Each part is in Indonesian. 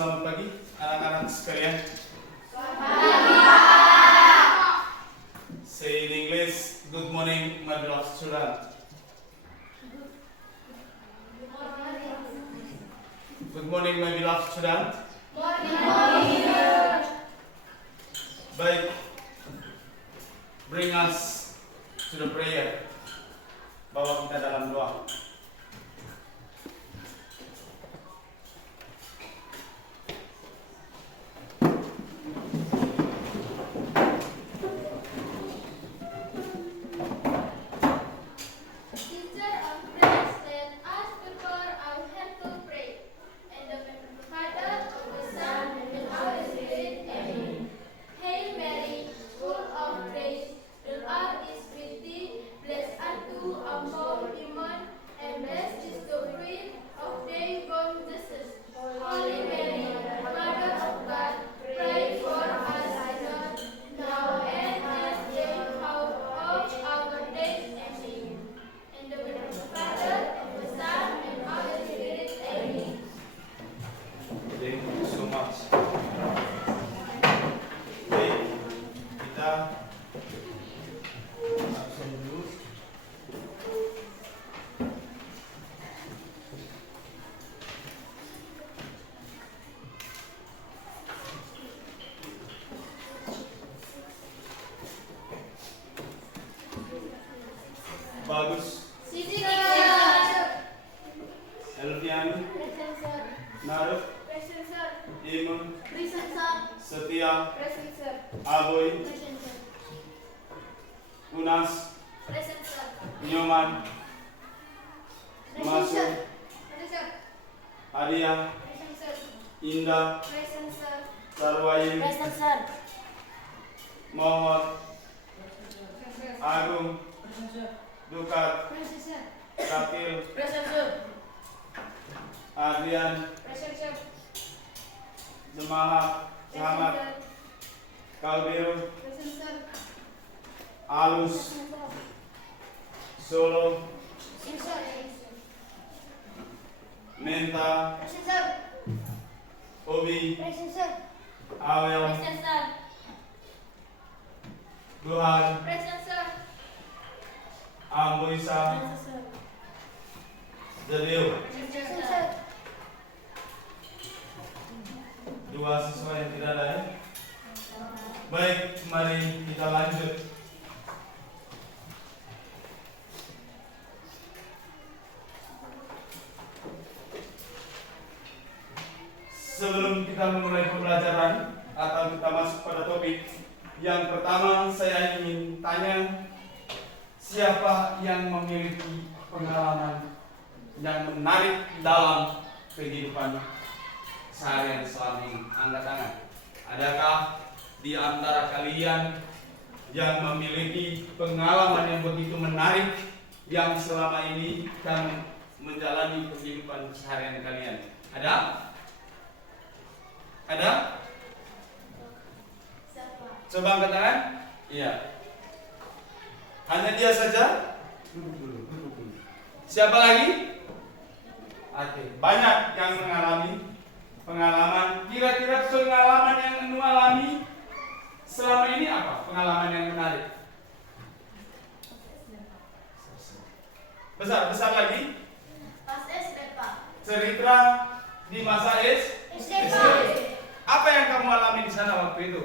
selamat pagi anak-anak sekalian. Say in English, good morning my beloved student. Good morning my beloved student. Baik, bring us to the prayer. Bawa kita dalam doa. Bagus. Elviani. Naruk. Imun. Setia. Aboy. Unas. Nyoman. Masuk. Alia. Indah. Sarwayin. Muhammad. Agung. Dukat. Kapil. Adrian. Jemaah. Selamat. Kalbiru. Alus. Solo. Menta. Obi. Awel. Duhan. Amboisa. Zabil. Dua siswa yang tidak ada ya. Baik, mari kita lanjut. Sebelum kita memulai pembelajaran atau kita masuk pada topik yang pertama, saya ingin tanya, siapa yang memiliki pengalaman yang menarik dalam kehidupan seharian selama ini? Angkat tangan. Adakah di antara kalian yang memiliki pengalaman yang begitu menarik yang selama ini kan menjalani kehidupan seharian kalian? Ada? Ada? Coba angkat tangan. Iya. Hanya dia saja? Duduk dulu. Siapa lagi? Oke, banyak yang mengalami pengalaman. Kira-kira pengalaman yang anu alami selama ini apa? Pengalaman yang menarik. Besar lagi? Pas SD, Pak. Cerita di masa SD. Apa yang kamu alami di sana waktu itu?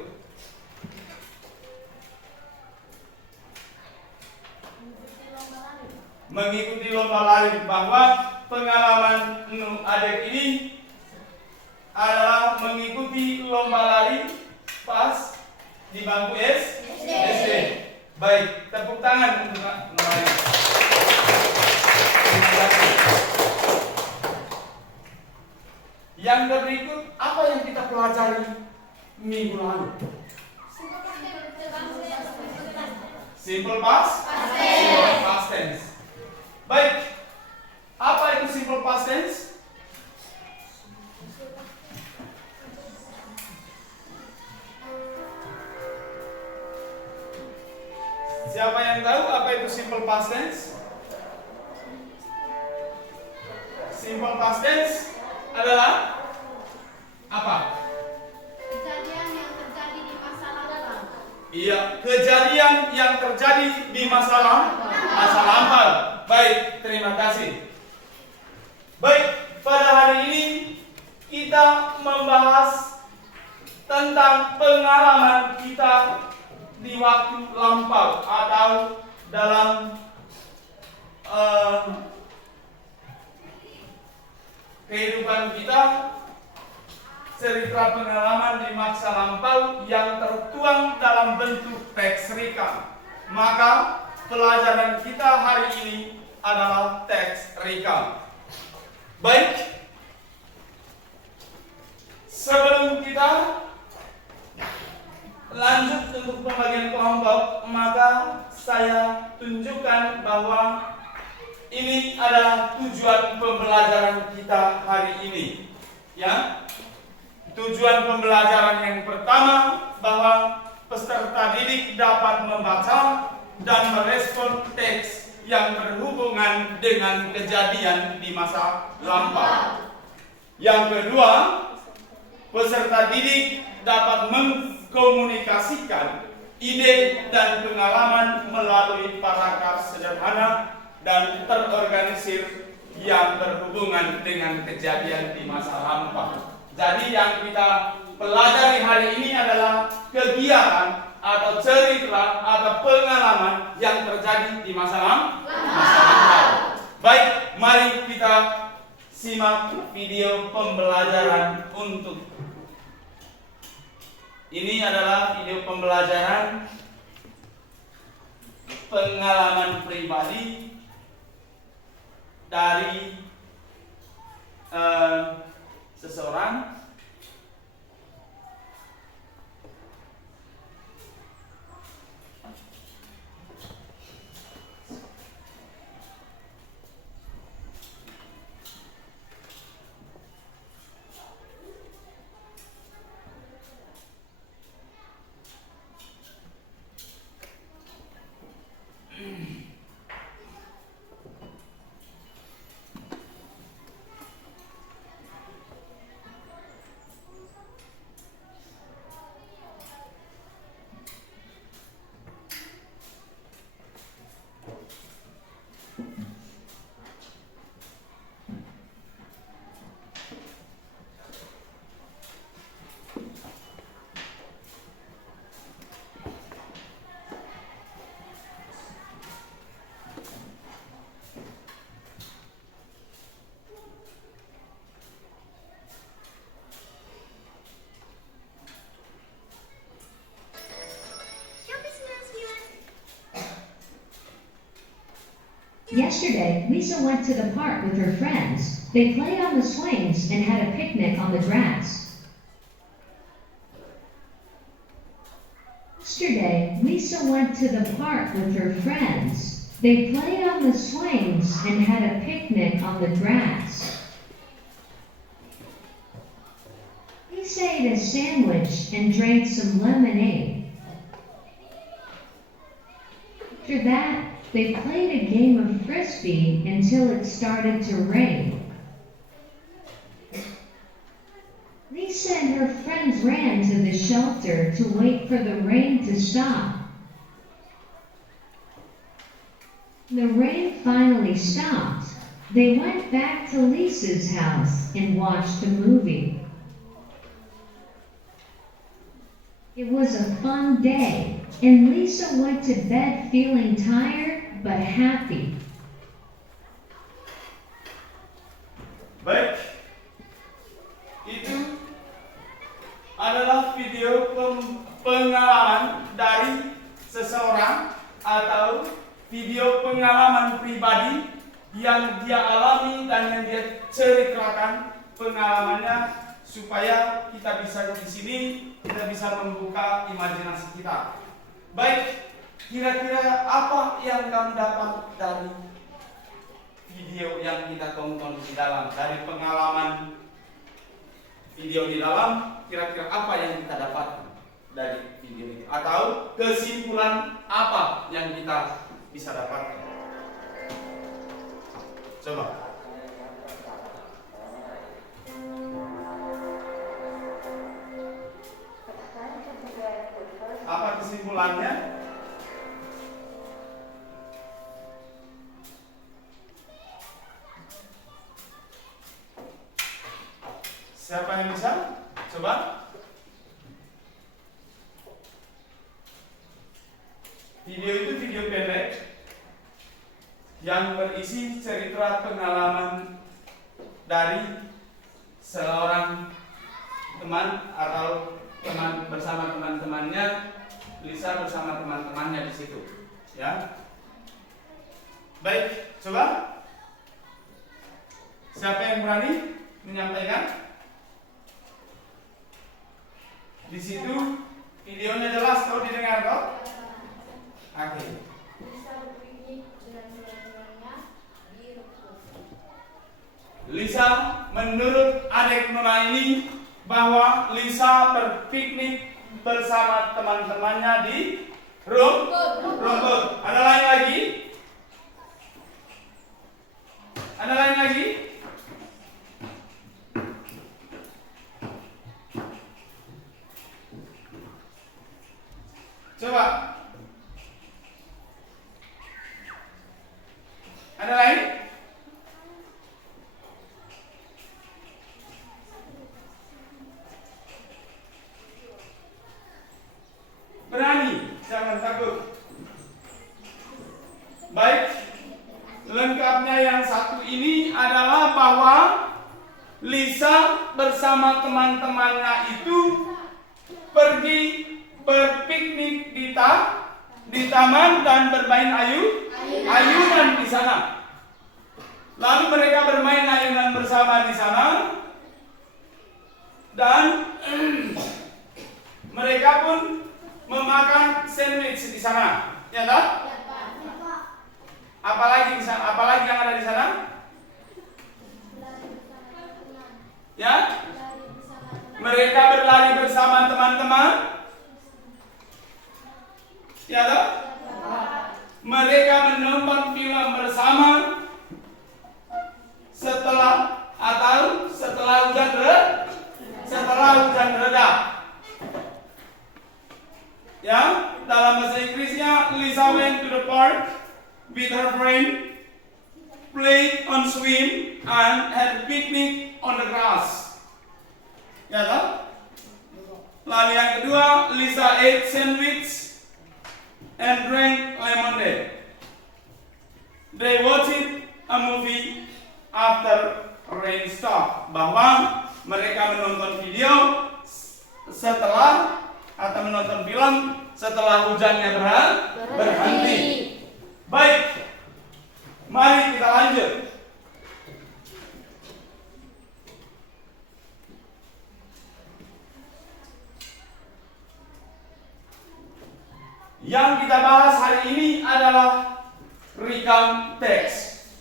Mengikuti lomba lari, bahwa pengalaman adik ini adalah mengikuti lomba lari pas di bangku SD. Baik, tepuk tangan untuk Noai. Yang berikut, apa yang kita pelajari minggu lalu? Simple past tense. Baik, apa itu simple past tense? Siapa yang tahu apa itu simple past tense? Simple past tense adalah Apa? Kejadian yang terjadi di masa lampau. Iya, kejadian yang terjadi di masa lampau. Baik, terima kasih. Baik, pada hari ini kita membahas tentang pengalaman kita di waktu lampau atau dalam kehidupan kita, cerita pengalaman di masa lampau yang tertuang dalam bentuk teks rekam. Maka pelajaran kita hari ini adalah teks rekam. Baik, sebelum kita lanjut untuk pembagian kelompok, maka saya tunjukkan bahwa ini adalah tujuan pembelajaran kita hari ini. Ya, tujuan pembelajaran yang pertama bahwa peserta didik dapat membaca dan merespon teks yang berhubungan dengan kejadian di masa lampau. Yang kedua, peserta didik dapat mengkomunikasikan ide dan pengalaman melalui paragraf sederhana dan terorganisir yang berhubungan dengan kejadian di masa lampau. Jadi yang kita pelajari hari ini adalah kegiatan atau cerita atau pengalaman yang terjadi di masa lampau. Baik, mari kita simak video pembelajaran untuk ini adalah video pembelajaran pengalaman pribadi dari seseorang. Yesterday, Lisa went to the park with her friends. They played on the swings and had a picnic on the grass. Yesterday, Lisa went to the park with her friends. They played on the swings and had a picnic on the grass. Lisa ate a sandwich and drank some lemonade. After that, they played a game of frisbee until it started to rain. Lisa and her friends ran to the shelter to wait for the rain to stop. The rain finally stopped. They went back to Lisa's house and watched a movie. It was a fun day, and Lisa went to bed feeling tired but happy. Baik, itu adalah video pengalaman dari seseorang atau video pengalaman pribadi yang dia alami dan yang dia ceritakan pengalamannya supaya kita bisa di sini kita bisa membuka imajinasi kita. Baik, kira-kira apa yang kamu dapat dari video yang kita tonton di dalam, dari pengalaman video di dalam, kira-kira apa yang kita dapat dari video itu? Atau kesimpulan apa yang kita bisa dapatkan? Coba. simpulannya. Siapa yang bisa? Coba. Video itu video pendek yang berisi cerita pengalaman dari seorang teman atau teman bersama teman-temannya, Lisa bersama teman-temannya di situ, ya. Baik, coba. Siapa yang berani menyampaikan? Di situ videonya jelas, kau didengar kok? Oke. Lisa berpiknik dengan teman-temannya di rumput. Lisa, menurut adik Nona ini, bahwa Lisa berpiknik bersama teman-temannya di rumput. Ada lain lagi? Ada lain lagi? Coba. Ada lain? Berani, jangan takut. Baik, lengkapnya yang satu ini adalah bahwa Lisa bersama teman-temannya itu pergi berpiknik di taman dan bermain ayunan di sana. Lalu mereka bermain ayunan bersama di sana dan mereka pun memakan sandwich di sana, ya tak? Apalagi di sana? Apalagi yang ada di sana? Ya? Mereka berlari bersama teman-teman. Ya tak? Mereka menonton film bersama setelah hujan reda. Ya, dalam bahasa Inggrisnya, Lisa went to the park with her friend, played on swim, and had picnic on the grass. Ya tak? Lalu yang kedua, Lisa ate sandwich and drank lemonade. They watched a movie after rain stopped. Bahwa mereka menonton video setelah atau menonton film setelah hujannya berhenti. Baik, mari kita lanjut. Yang kita bahas hari ini adalah recount text.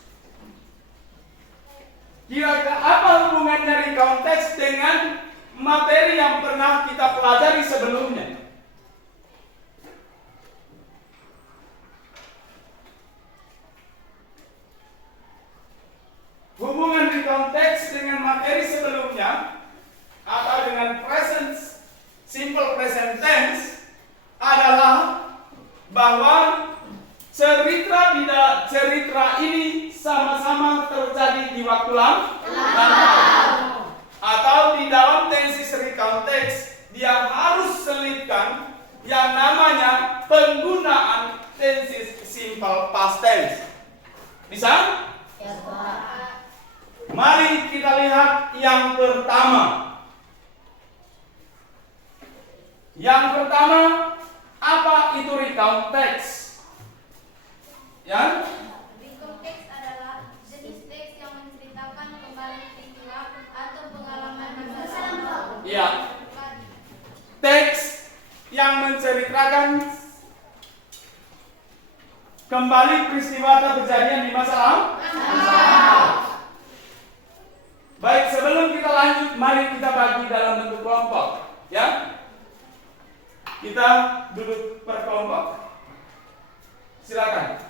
Kira-kira apa hubungannya recount text dengan materi yang pernah kita pelajari sebelumnya? Hubungan recount text dengan materi sebelumnya atau dengan simple present tense adalah bahwa cerita ini sama-sama terjadi di waktu lampau. Atau di dalam tenses recount text dia harus selipkan yang namanya penggunaan tenses simple past tense. Bisa? Ya, Pak. Mari kita lihat yang pertama. Yang pertama, apa itu recount text? Ya? Recount text adalah jenis teks yang menceritakan kembali peristiwa atau pengalaman masa lampau. Ya. Teks yang menceritakan kembali peristiwa atau kejadian di masa lampau. Baik, sebelum kita lanjut, mari kita bagi dalam bentuk kelompok. Ya? Kita duduk per kelompok. Silakan.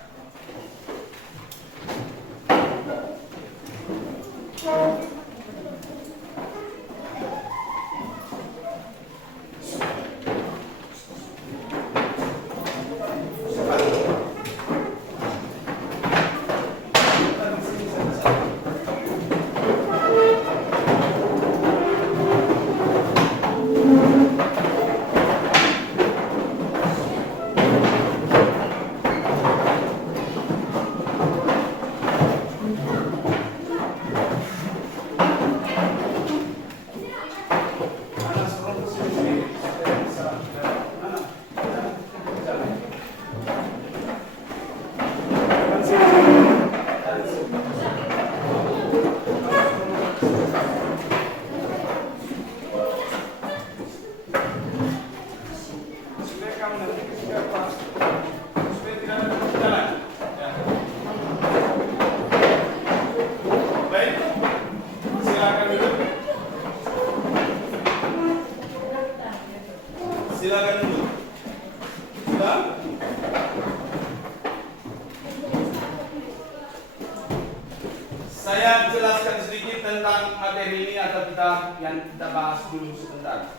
Saya jelaskan sedikit tentang materi ini atau yang kita bahas dulu sebentar.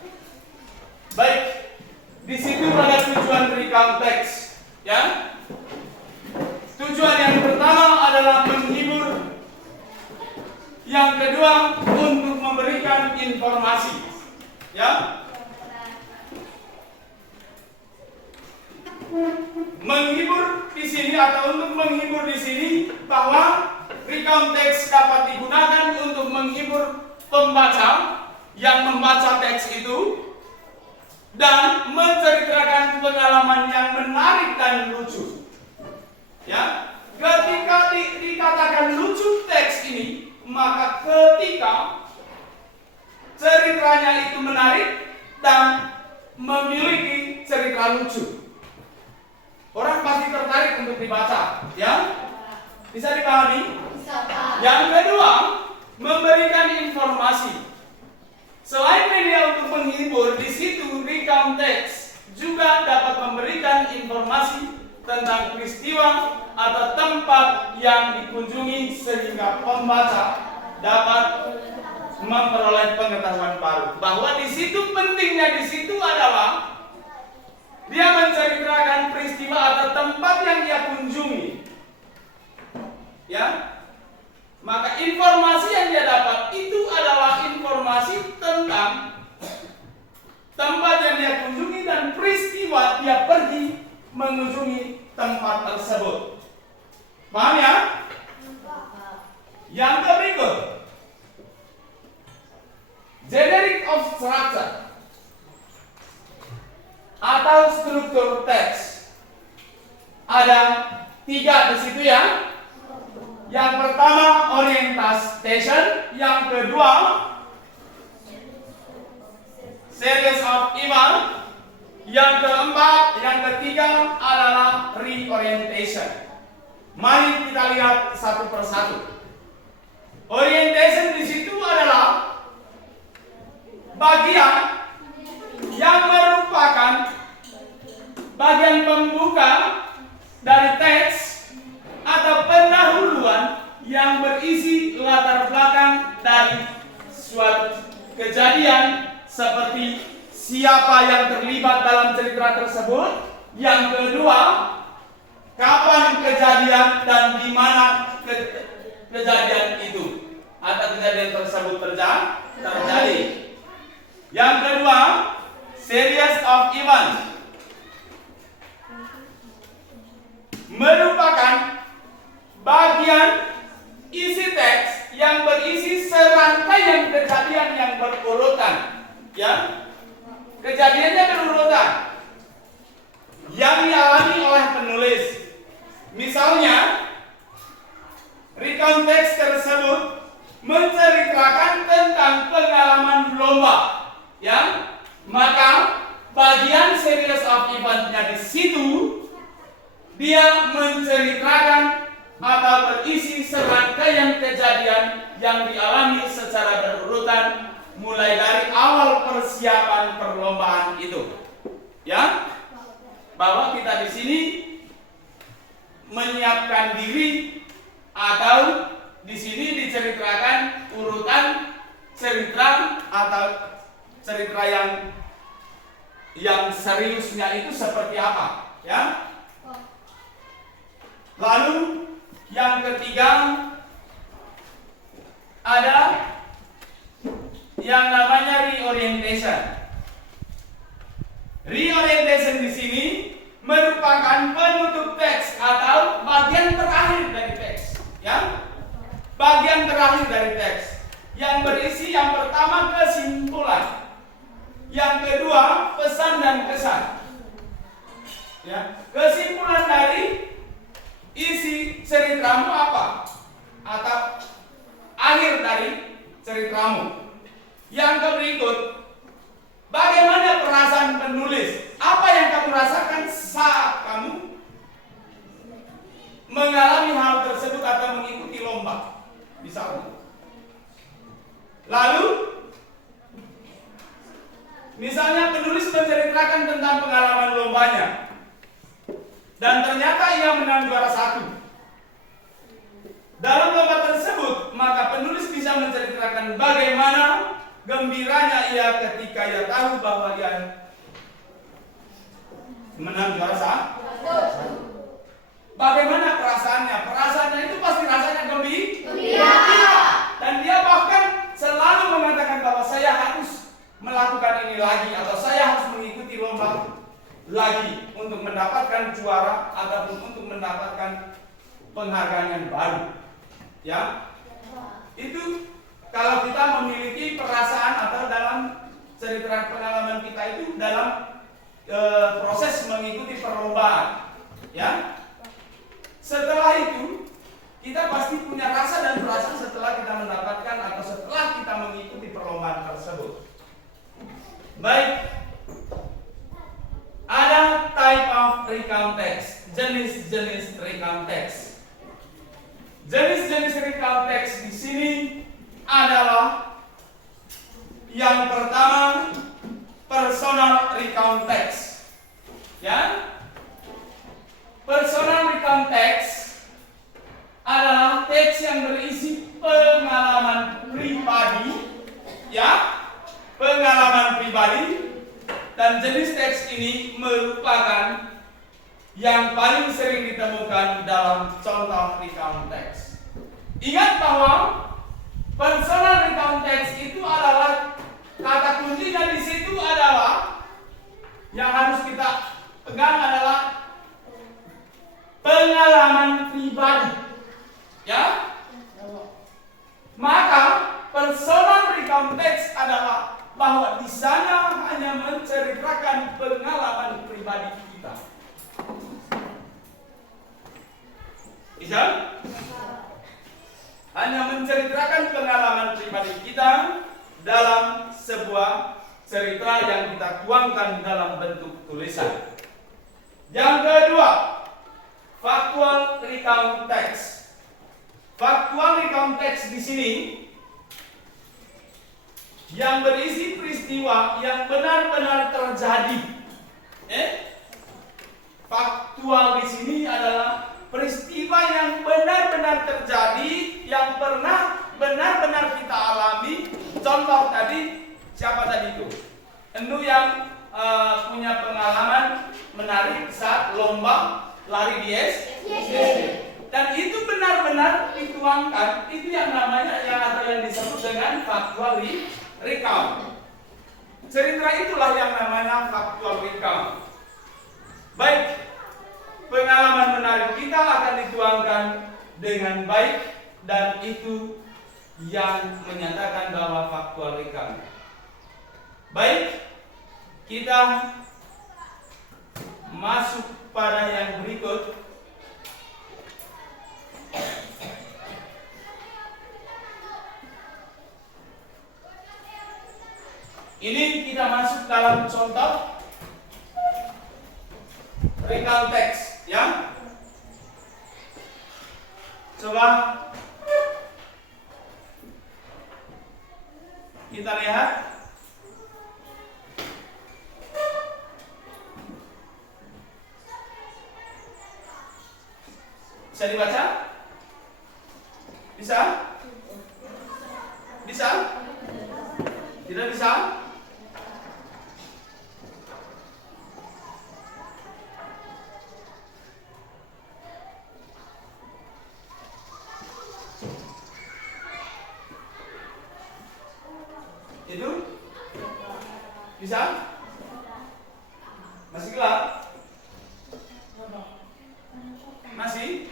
Baik, di situ ada tujuan recount text, ya. Tujuan yang pertama adalah menghibur, yang kedua untuk memberikan informasi, ya. Menghibur di sini atau untuk menghibur di sini bahwa recount text dapat digunakan untuk menghibur pembaca yang membaca teks itu dan menceritakan pengalaman yang menarik dan lucu. Ya, ketika dikatakan lucu teks ini, maka ketika ceritanya itu menarik dan memiliki cerita lucu, orang pasti tertarik untuk dibaca, ya. Bisa dipahami? Bisa, Pak. Yang kedua, memberikan informasi. Selain media untuk menghibur, di situ recount text juga dapat memberikan informasi tentang peristiwa atau tempat yang dikunjungi sehingga pembaca dapat memperoleh pengetahuan baru. Bahwa di situ pentingnya di situ adalah dia menceritakan peristiwa atau tempat yang dia kunjungi. Ya. Maka informasi yang dia dapat itu adalah informasi tentang tempat yang dia kunjungi dan peristiwa dia pergi mengunjungi tempat tersebut. Paham ya? Yang berikut, generic of structure atau struktur teks. Ada 3 di situ ya. Yang pertama orientation, yang kedua series of event, yang keempat, yang ketiga adalah reorientation. Mari kita lihat satu persatu. Orientation di situ adalah bagian yang merupakan bagian pembuka dari teks atau pendahuluan yang berisi latar belakang dari suatu kejadian seperti siapa yang terlibat dalam cerita tersebut. Yang kedua, kapan kejadian dan di mana kejadian itu atau kejadian tersebut terjadi. Yang kedua, series of events merupakan bagian isi teks yang berisi serangkaian kejadian yang berurutan, ya. Kejadiannya berurutan yang dialami oleh penulis. Misalnya, recount teks tersebut menceritakan tentang pengalaman lomba, ya. Maka bagian series of event-nya di situ dia menceritakan atau berisi serangkaian kejadian yang dialami secara berurutan mulai dari awal persiapan perlombaan itu. Ya, bahwa kita di sini menyiapkan diri atau di sini diceritakan urutan cerita atau cerita yang seriusnya itu seperti apa, ya. Lalu yang ketiga ada yang namanya reorientation. Reorientation di sini merupakan penutup teks atau bagian terakhir dari teks, ya. Bagian terakhir dari teks yang berisi yang pertama kesimpulan, yang kedua pesan dan kesan. Ya, kesimpulan dari isi ceritamu apa? Atau akhir dari ceritamu. Yang berikut, bagaimana perasaan penulis? Apa yang kamu rasakan saat kamu mengalami hal tersebut atau mengikuti lomba? Misalnya. Lalu, misalnya penulis menceritakan tentang pengalaman lombanya. Dan ternyata ia menang juara 1. Dalam lomba tersebut, gembiranya ia ketika ia tahu bahwa ia menang juara satu. Bagaimana perasaannya? Perasaannya itu pasti rasanya gembira. Dan dia bahkan selalu mengatakan bahwa saya harus melakukan ini lagi, atau saya harus mengikuti lomba lagi untuk mendapatkan juara ataupun untuk mendapatkan penghargaan yang baru. Ya, itu kalau kita memiliki perasaan atau dalam cerita pengalaman kita itu dalam proses mengikuti perlombaan. Ya, setelah itu kita pasti punya rasa dan perasaan setelah kita mendapatkan atau setelah kita mengikuti perlombaan tersebut. Baik, ada type of recount text, jenis-jenis recount text. Jenis-jenis recount text di sini adalah yang pertama, personal recount text. Ya, personal recount text adalah teks yang berisi pengalaman pribadi, ya, pengalaman pribadi, dan jenis teks ini merupakan yang paling sering ditemukan dalam contoh recount text. Ingat bahwa personal recount text itu adalah kata kuncinya di situ adalah yang harus kita pegang adalah pengalaman pribadi. Ya, maka personal recount text adalah bahwa di sana hanya menceritakan pengalaman pribadi kita. Bisa? Hanya menceritakan pengalaman pribadi kita dalam sebuah cerita yang kita tuangkan dalam bentuk tulisan. Yang kedua, factual recount text. Factual recount text di sini yang berisi peristiwa yang benar-benar terjadi. Faktual di sini adalah peristiwa yang benar-benar terjadi, yang pernah benar-benar kita alami. Contoh tadi, siapa tadi itu? Tentu yang punya pengalaman menarik saat lomba lari di SD. Dan itu benar-benar dituangkan, itu yang namanya atau yang disebut dengan factual recount. Cerita itulah yang namanya factual recount. Baik, pengalaman menarik kita akan dituangkan dengan baik, dan itu yang menyatakan bahwa factual recount. Baik, kita masuk pada yang berikut. Ini kita masuk dalam contoh recount text, ya. Coba kita lihat. Bisa dibaca? Bisa? Bisa? Tidak bisa? Itu? Bisa? Masih gelap? Masih?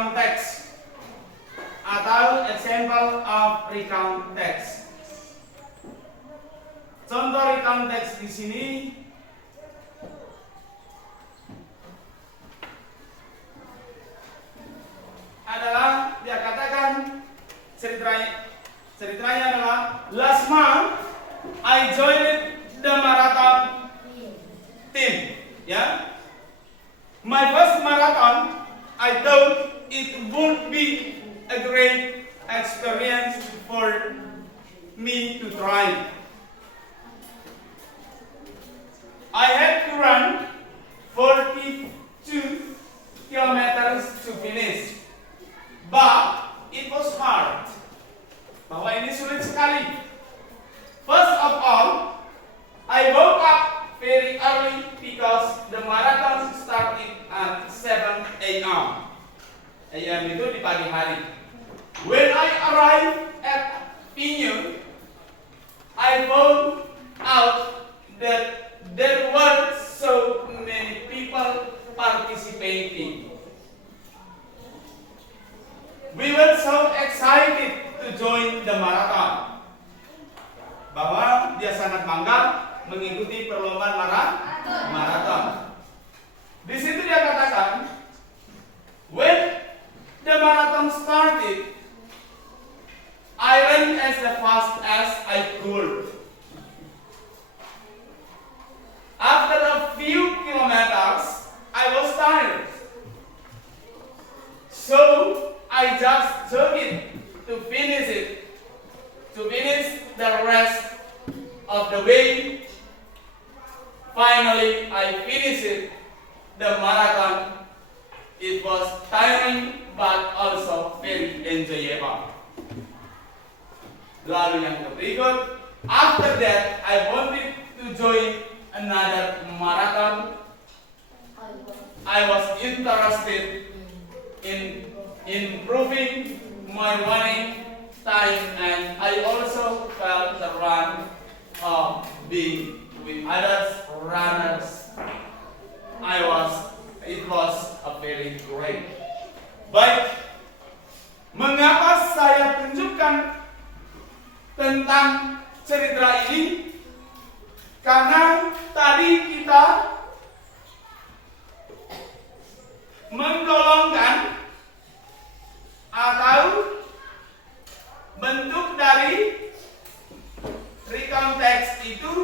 recount text atau example of recount text. Contoh recount text di sini adalah dia katakan ceritanya adalah last month I joined the marathon team. Ya, my first marathon I thought it would be a great experience for me to try. I had to run 42 kilometers to finish, but it was hard. Bahwa ini sulit sekali. First of all, I woke up very early because the marathon started at 7 a.m. AM itu di pagi hari. When I arrived at venue, I found out that there were so many people participating. We were so excited to join the marathon. Bahwa dia sangat bangga mengikuti perlombaan marathon. Di situ dia katakan, when the marathon started, I ran as fast as I could. After a few kilometers, I was tired. So I just jogged to finish it. To finish the rest of the way. Finally, I finished the marathon. It was tiring but also very enjoyable. Lalu yang berikut, after that I wanted to join another marathon. I was interested in improving my running time, and I also felt the run of being with others runners. It was a very great. Baik, mengapa saya tunjukkan tentang cerita ini? Karena tadi kita menggolongkan atau bentuk dari recount text itu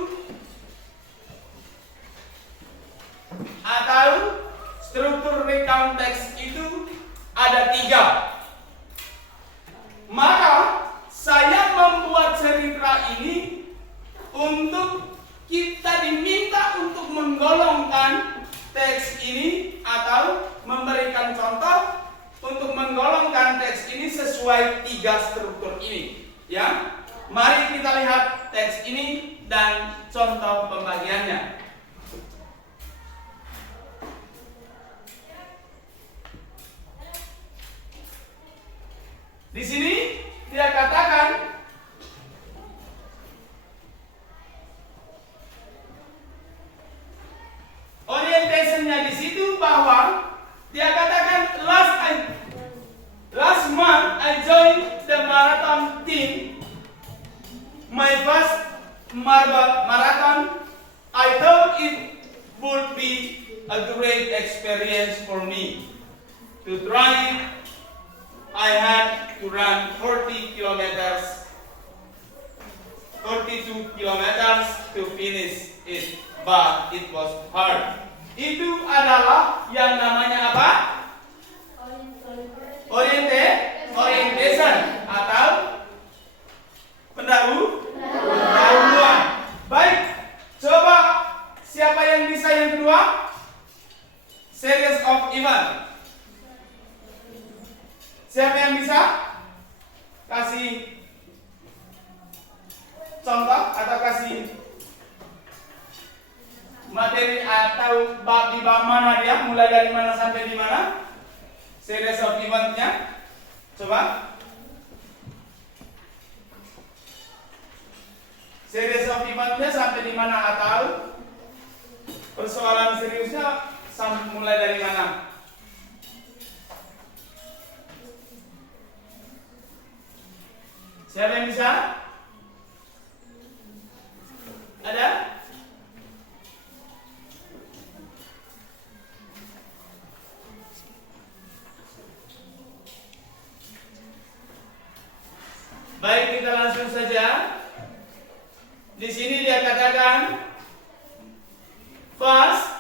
atau struktur recount text itu ada 3. Maka saya membuat cerita ini untuk kita diminta untuk menggolongkan teks ini atau memberikan contoh untuk menggolongkan teks ini sesuai 3 struktur ini. Ya, mari kita lihat teks ini dan contoh pembagiannya. Di sini dia katakan orientasinya di situ bahwa dia katakan last month I joined the marathon team. My first marathon, I thought it would be a great experience for me. To try it, I had to run 42 kilometers to finish it, but it was hard. Itu adalah yang namanya apa? Orientation atau pendahuluan. Baik, coba siapa yang bisa yang kedua? Series of event. Siapa yang bisa? Kasih contoh atau kasih materi atau di bab mana dia, mulai dari mana sampai di mana? Series of event-nya. Coba. Series of event-nya sampai di mana atau persoalan seriusnya mulai dari mana? Siapa yang bisa? Ada? Baik, kita langsung saja. Di sini dia katakan first,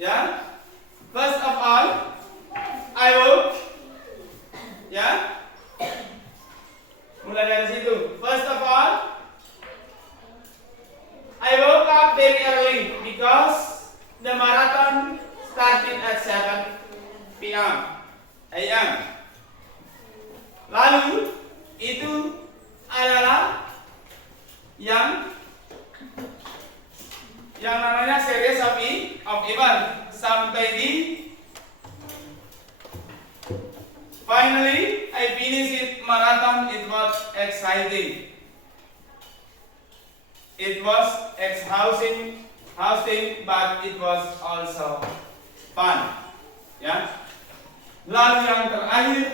ya. First of all, I woke, ya. Mulai dari situ. First of all, I woke up very early because the marathon started at 7 p.m. AM. Lalu itu adalah yang namanya series of event sampai di finally I finished it marathon. It was exciting. It was exhausting, but it was also fun. Ya. Lalu yang terakhir,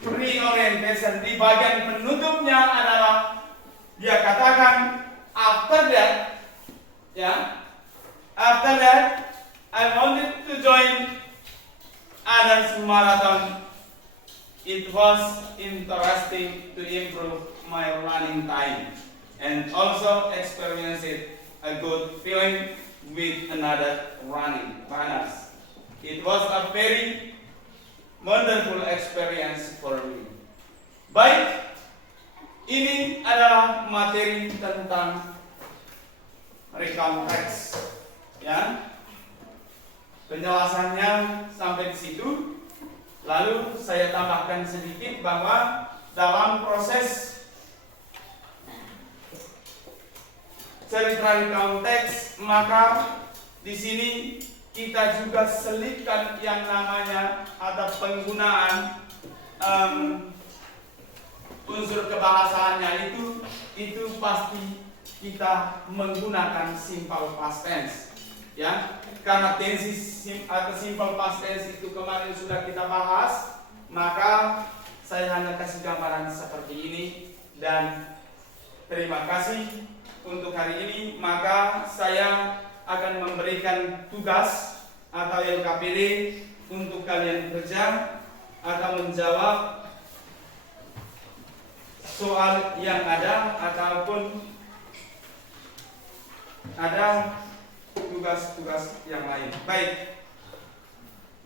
pre-orientation di bagian penutupnya adalah dia katakan after that, ya, after that I wanted to join others marathon. It was interesting to improve my running time and also experience a good feeling with another runners. It was a very wonderful experience for me. Baik, ini adalah materi tentang recount text, ya. Penjelasannya sampai di situ. Lalu saya tambahkan sedikit bahwa dalam proses cerita recount text, maka di sini kita juga selipkan yang namanya atau penggunaan unsur kebahasaannya itu pasti kita menggunakan simple past tense, ya. Karena tenses atau simple past tense itu kemarin sudah kita bahas, maka saya hanya kasih gambaran seperti ini dan terima kasih untuk hari ini. Maka saya akan memberikan tugas atau LKPD untuk kalian kerja atau menjawab soal yang ada ataupun ada tugas-tugas yang lain. Baik.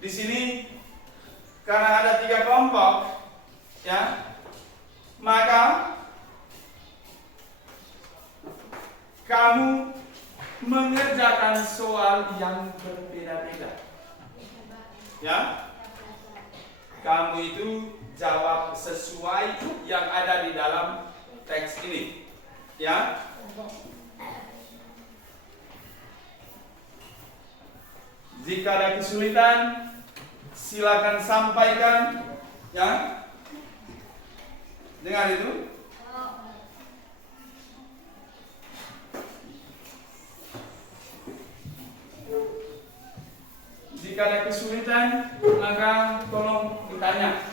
Di sini karena ada 3 kelompok, ya, maka kamu mengerjakan soal yang berbeda-beda. Ya. Kamu itu jawab sesuai yang ada di dalam teks ini. Ya. Jika ada kesulitan, silakan sampaikan, ya. Dengar itu. Jika ada kesulitan, maka tolong ditanya.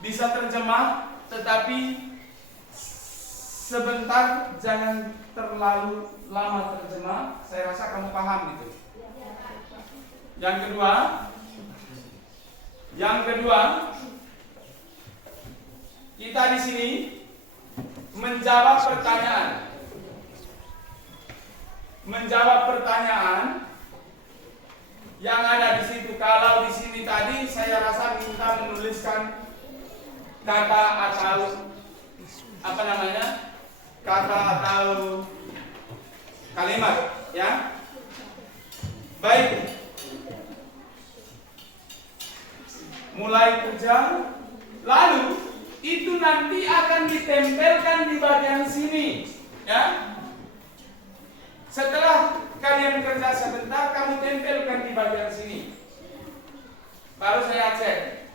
Bisa terjemah, tetapi sebentar, jangan terlalu lama terjemah. Saya rasa kamu paham gitu. Yang kedua, kita di sini menjawab pertanyaan yang ada di situ. Kalau di sini tadi saya rasa minta menuliskan kata atau kata atau kalimat, ya. Baik. Mulai kerja, lalu itu nanti akan ditempelkan di bagian sini, ya. Setelah kalian kerja sebentar, kamu tempelkan di bagian sini. Baru saya cek.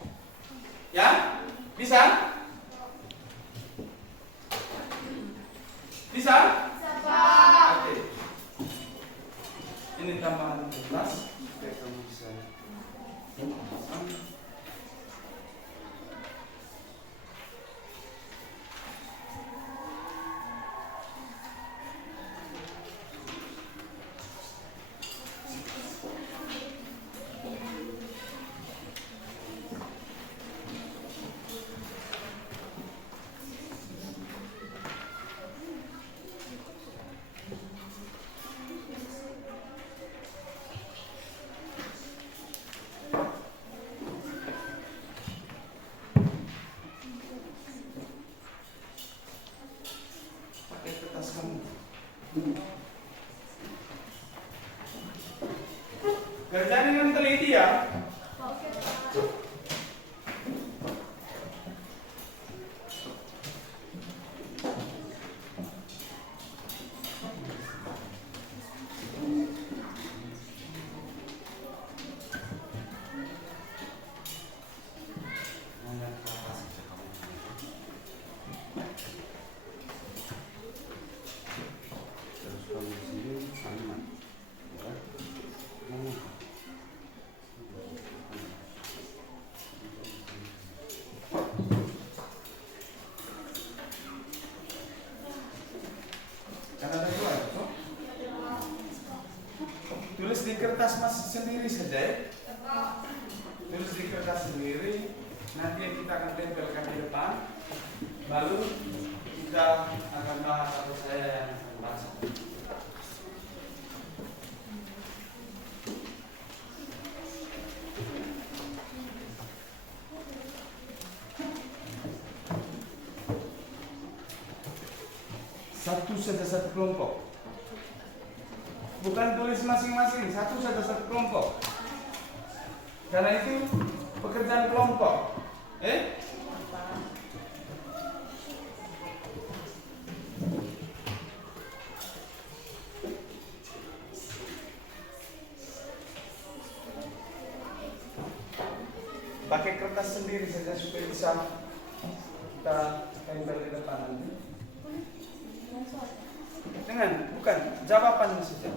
Ya? Bisa? Bisa? Oke. Ini tambahan kelas. Oke, kamu bisa. Kerja dengan teliti ya. Kan ada dua itu. Tulis di kertas mas sendiri saja ya. Tulis di kertas sendiri. Nanti kita akan tempelkan di depan. Lalu kita akan bahas atau saya yang akan bahas. Satu saja satu kelompok. Bukan tulis masing-masing, satu saja satu kelompok. Karena itu pekerjaan kelompok. Pakai kertas sendiri saja supaya bisa kita tempel di depan nanti. Bukan jawaban saja.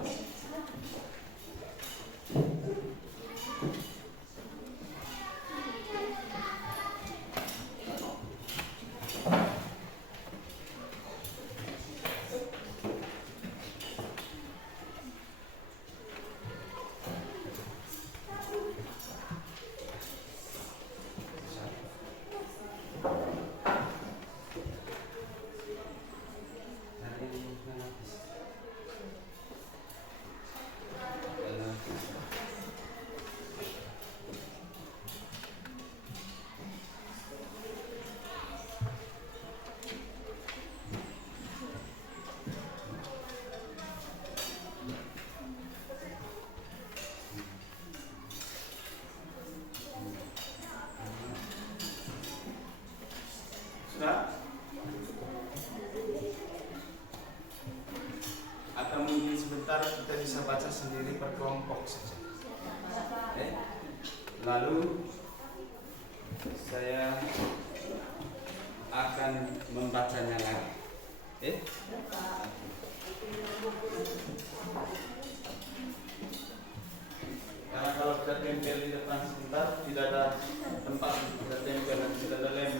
Atau mungkin sebentar kita bisa baca sendiri per kelompok saja. Lalu saya akan membacanya lagi. Karena kalau kita tempel di depan sebentar tidak ada tempat untuk kita tempel dan tidak ada lem.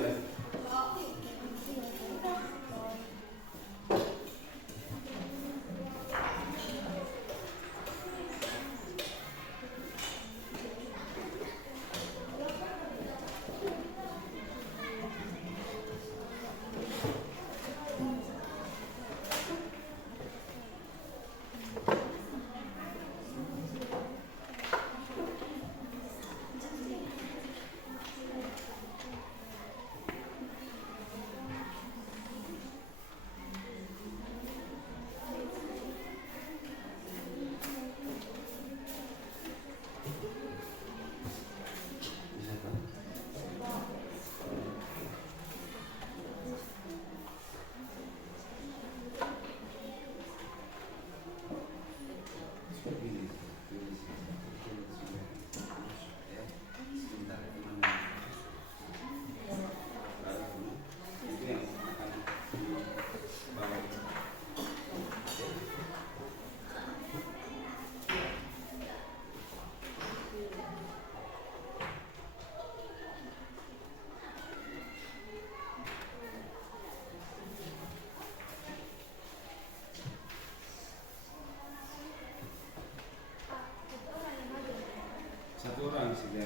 Satu orang saja.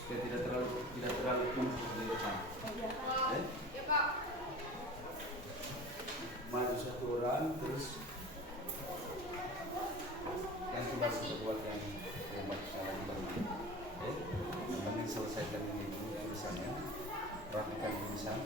Supaya tidak terlalu tumpuk di depan. Ya Pak. Maju satu orang terus yang sebelah sebelah yang baca lagi baru. Yang penting selesaikan ini dulu tulisannya. Rapikan tulisan.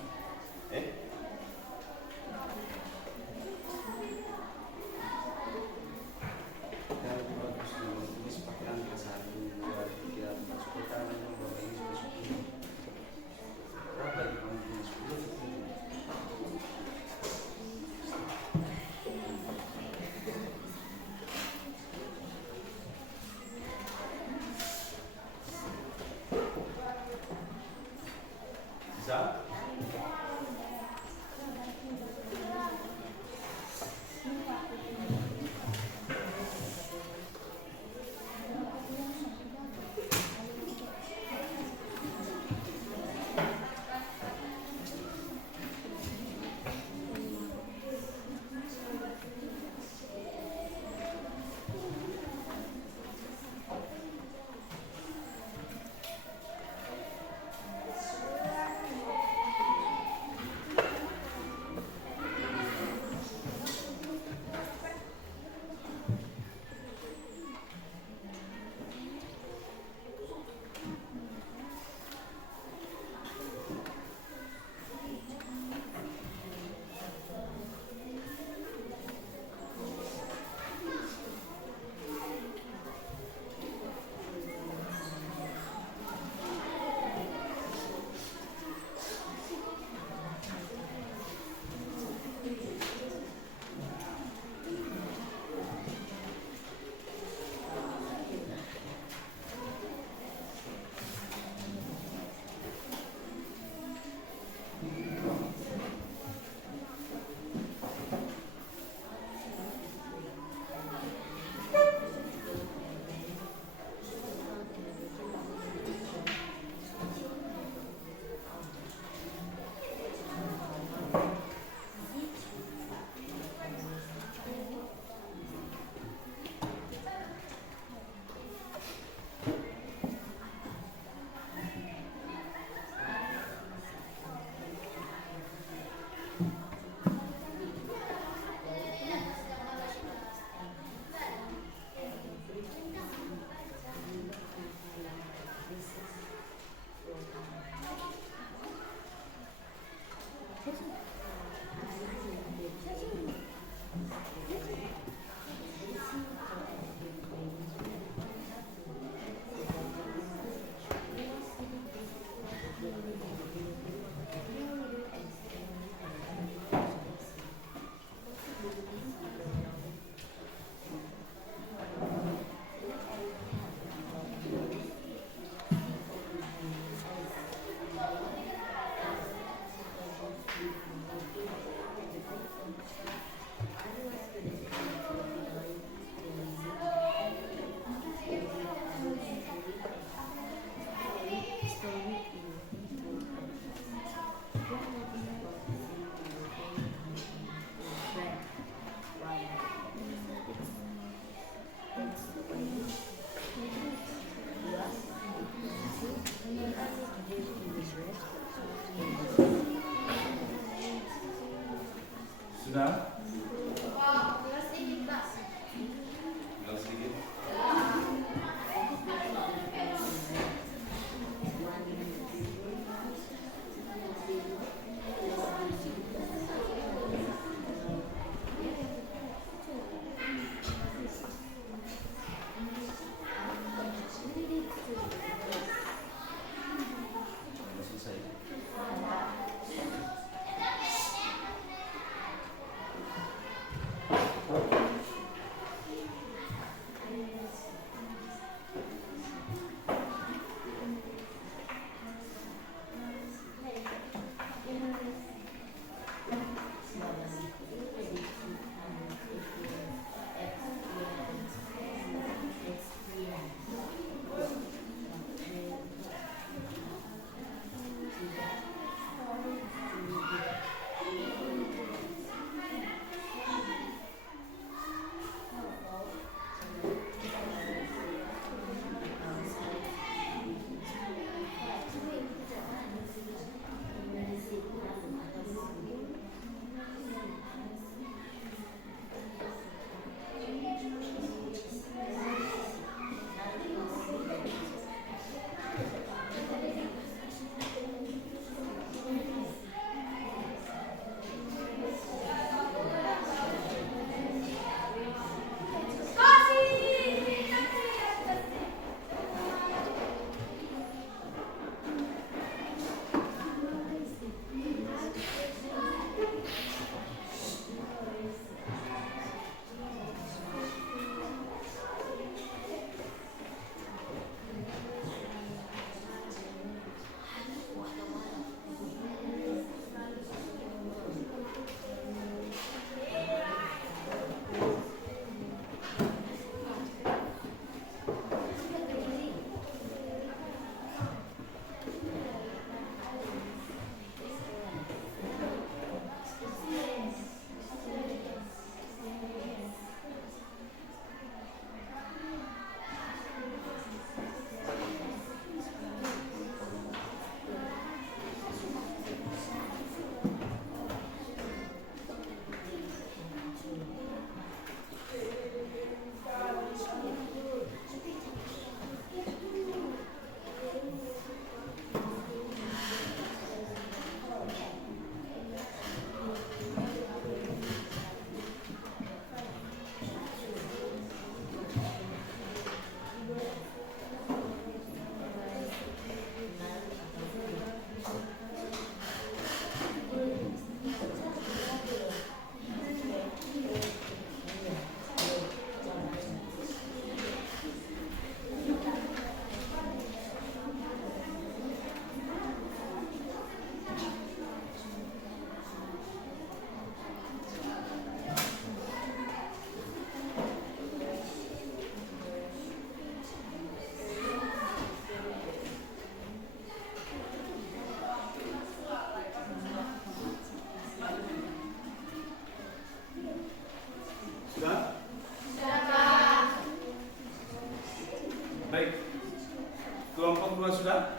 2 sudah?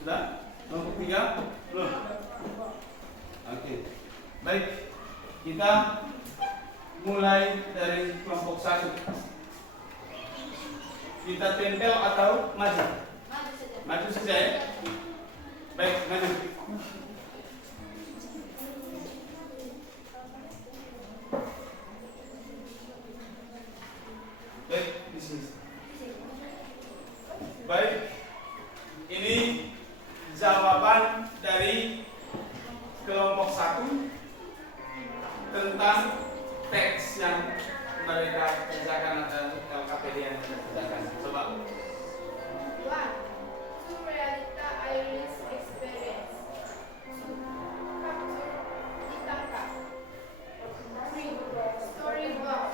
Sudah? Kelompok 3? Belum? Oke. Baik. Kita mulai dari kelompok 1. Kita tempel atau maju? Maju saja. Maju saja ya. Baik, maju. Baik, di sini. Baik. Ini jawaban dari kelompok 1 tentang teks yang mereka kerjakan atau LKPD yang mereka kerjakan. Coba. 1. To realita iris experience. 2. Capture ditangkap. 3. Story box.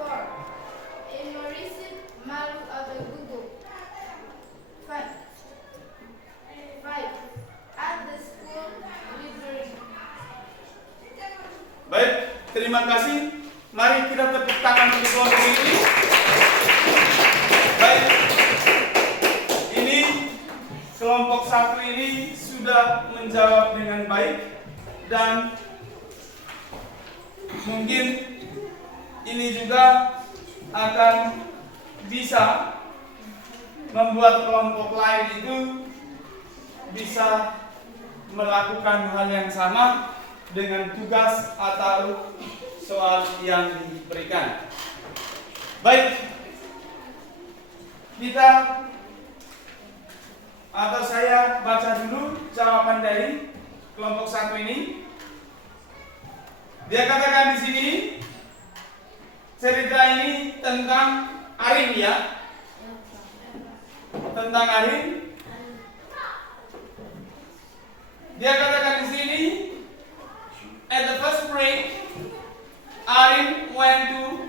4. Immersive malu atau gugup. 5. At the school library. Baik, terima kasih. Mari kita tepuk tangan untuk kelompok ini. Baik. Ini kelompok 1 ini sudah menjawab dengan baik dan mungkin ini juga akan bisa membuat kelompok lain itu bisa melakukan hal yang sama dengan tugas atau soal yang diberikan. Baik, kita atau saya baca dulu jawaban dari kelompok 1 ini. Dia katakan di sini cerita ini tentang Arin ya, tentang Arin. Dia katakan di sini, at the first break, Arin went to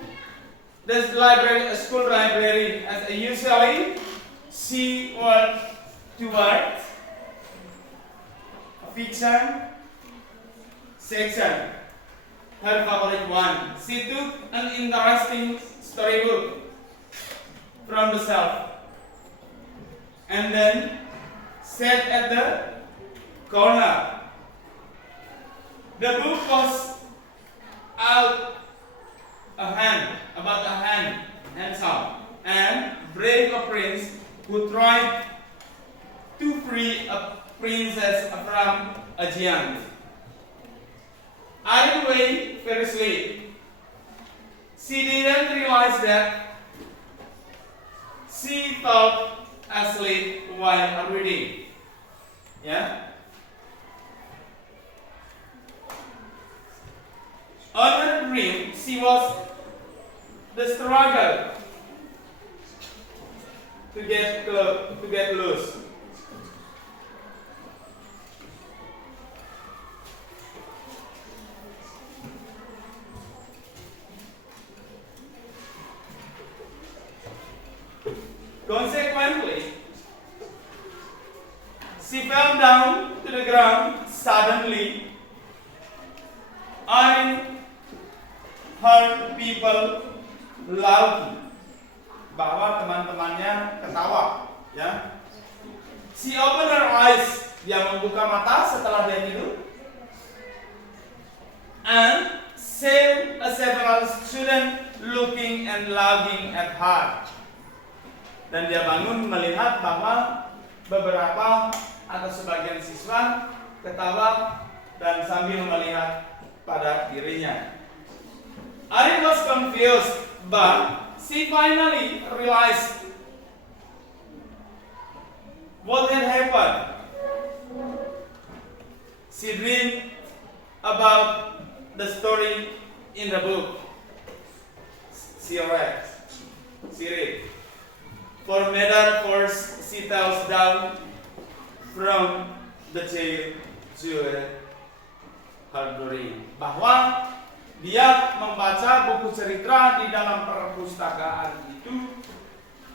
the library, school library, as usually she worked toward a fiction section, her favorite one. She took an interesting storybook from the shelf and then sat at the corner. The book was about a handsome and brave prince who tried to free a princess from a giant. Arin lay very asleep. She didn't realize that she fell asleep while reading. Yeah. On her dream, she was the struggle to get loose. Consequently, she fell down to the ground suddenly. Arin heard people laughing, bahwa teman-temannya ketawa, ya. She opened her eyes, dia membuka mata setelah dia tidur, and several students looking and laughing at her. Dan dia bangun melihat bahwa beberapa atau sebagian siswa ketawa dan sambil melihat pada dirinya. Arin was confused, but she finally realized what had happened. She dreamed about the story in the book. She read. For matter first, she tells down from the chair to her dream. Bahwa dia membaca buku cerita di dalam perpustakaan itu,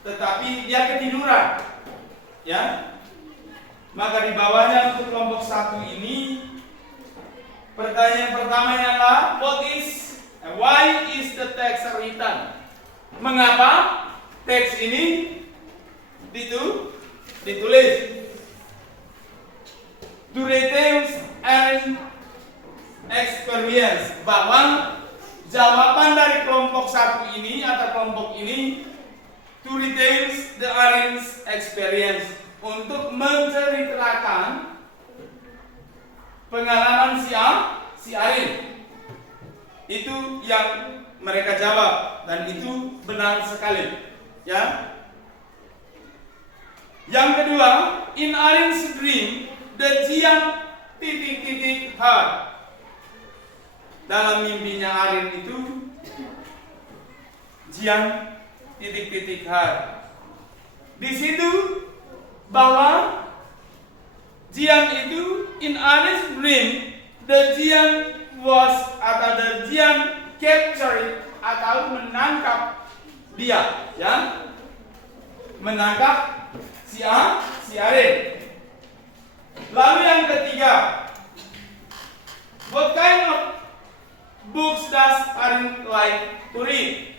tetapi dia ketiduran, ya. Maka di bawahnya untuk kelompok 1 ini, pertanyaan pertamanya adalah why is the text written? Mengapa teks ini ditulis. To details and experience, bahwa jawaban dari kelompok satu ini atau kelompok ini to details the Arin's experience, untuk menceritakan pengalaman si Arin. Itu yang mereka jawab dan itu benar sekali, ya. Yang kedua, in Arin's dream, the Jian ... heard. Dalam mimpinya Arin itu Jian ... heard. Di situ bahwa Jian itu in Arin's dream, the Jian was atau the Jian captured atau menangkap dia, ya, menangkap si Arin. Lalu yang ketiga, what kind of books does Arin like to read?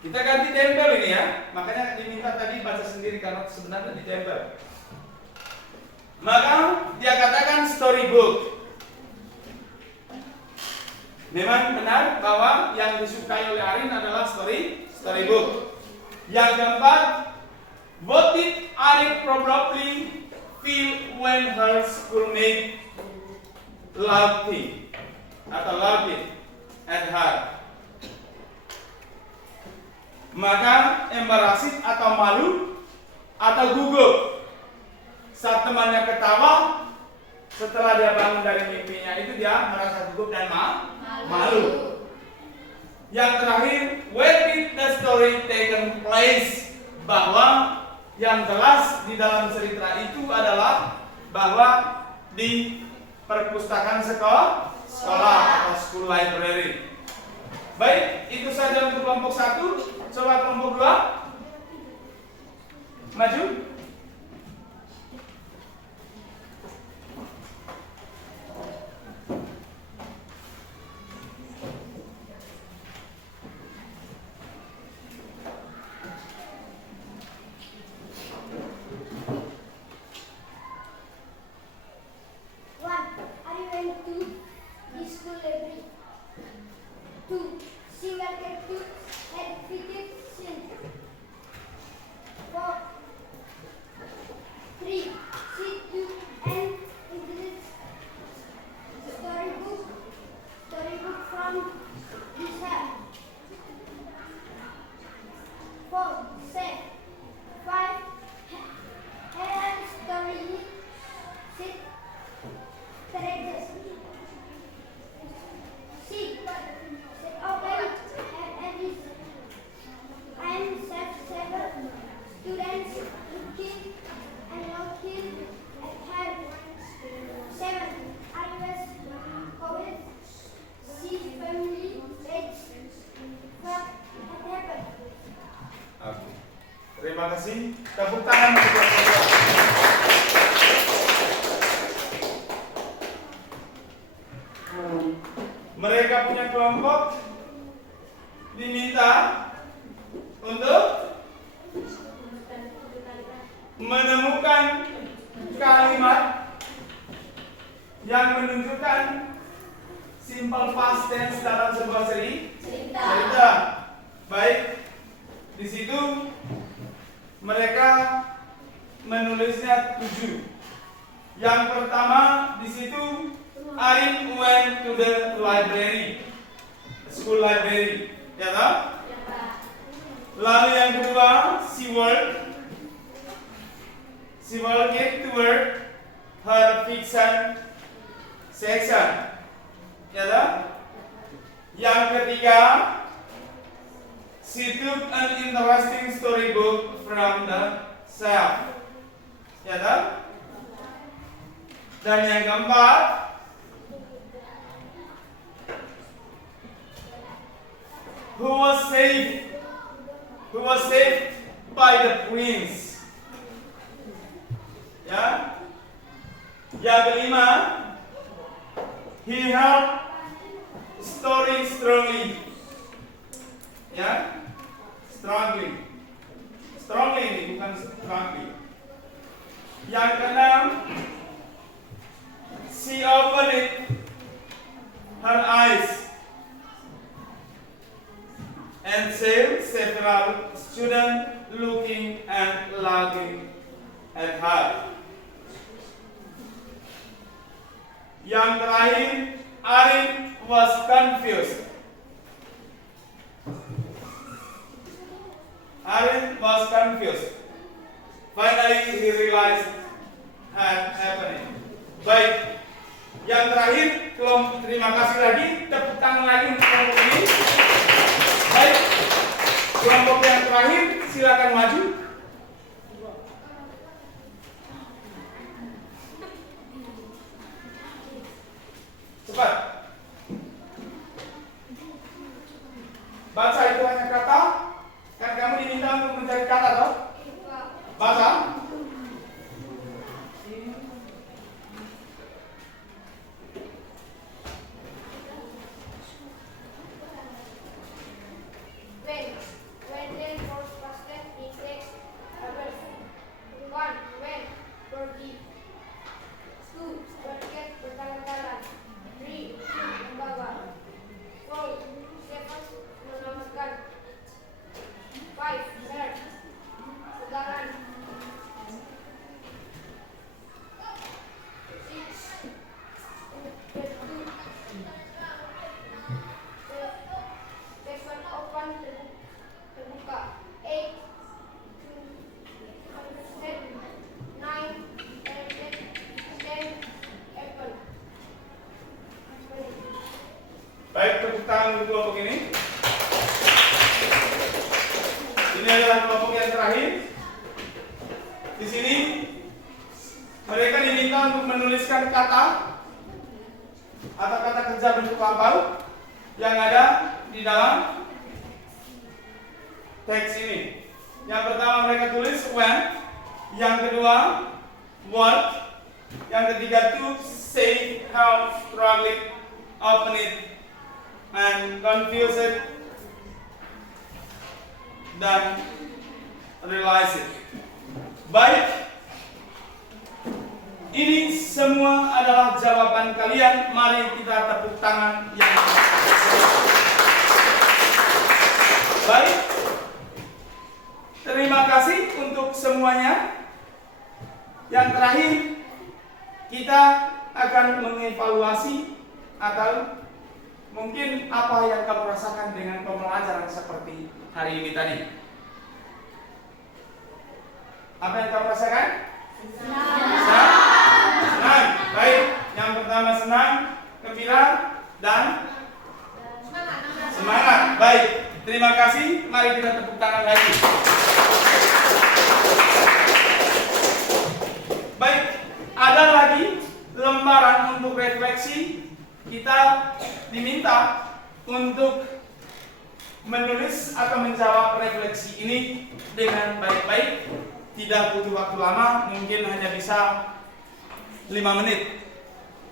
Kita ganti tempel ini, ya, makanya diminta tadi baca sendiri karena sebenarnya ditempel. Maka dia katakan storybook. Memang benar bahwa yang disukai oleh Arin adalah storybook. Yang keempat, what did Arin probably feel when her schoolmate laughed at her? Maka embarrassed atau malu atau gugup saat temannya ketawa setelah dia bangun dari mimpinya, itu dia merasa gugup dan malu. Yang terakhir, where did the story taken place? Bahwa yang jelas di dalam cerita itu adalah bahwa di perpustakaan sekolah atau school library. Baik, itu saja untuk kelompok 1. Coba kelompok 2 maju. Terima kasih. Tepuk tangan untuk kelompok 2. Mereka punya kelompok diminta untuk menemukan kalimat yang menunjukkan simple past tense dalam sebuah cerita. Baik, di situ mereka menulisnya 7. Yang pertama di situ, Arin went to the library, school library, ya toh? Lalu yang kedua, she get to work her fiction section, ya toh? Yang ketiga, she took an interesting storybook from the shelf, ya toh? Dan yang keempat, who was saved by the prince. Ya. Yang kelima, he held story strongly. Ya, struggling. Strongly ini bukan struggling. Yang keenam, she opened her eyes and saw several students looking and laughing at her. Yang terakhir, Arin was confused. Arin was confused. Finally, he realized had happening. Baik, yang terakhir, terima kasih lagi, tepuk tangan lagi untuk kelompok ini. Baik, kelompok yang terakhir, silakan maju. Cepat. Baca itu hanya kata. Kan kamu diminta untuk mencari kata toh? Baca. When they first fasted, it takes others. 1. When pergi. 2. Berket berjalan-jalan. 3. Membawa. 4. Seven menyelamatkan. 5. Bear. Pegangan. 6. Seven open terbuka. 8. Understand. 9. Understand. 10. Apple. Baik, tepuk tangan untuk kelompok ini. Ini adalah kelompok yang terakhir. Di sini mereka diminta untuk menuliskan kata atau kata kerja bentuk lampau yang ada di dalam teks ini. Yang pertama mereka tulis when, yang kedua what, yang ketiga to, say, how, struggling, open it, and confused, dan realize it. Baik, ini semua adalah jawaban kalian. Mari kita tepuk tangan yang baik. Terima kasih untuk semuanya. Yang terakhir, kita akan mengevaluasi atau mungkin apa yang kamu rasakan dengan pembelajaran seperti hari ini tadi. Apa yang kamu rasakan? Senang. Baik. Yang pertama senang, gembira, dan semangat. Baik. Terima kasih. Mari kita tepuk tangan lagi. Baik. Ada lagi lembaran untuk refleksi. Kita diminta untuk menulis atau menjawab refleksi ini dengan baik-baik. Tidak butuh waktu lama, mungkin hanya bisa 5 menit.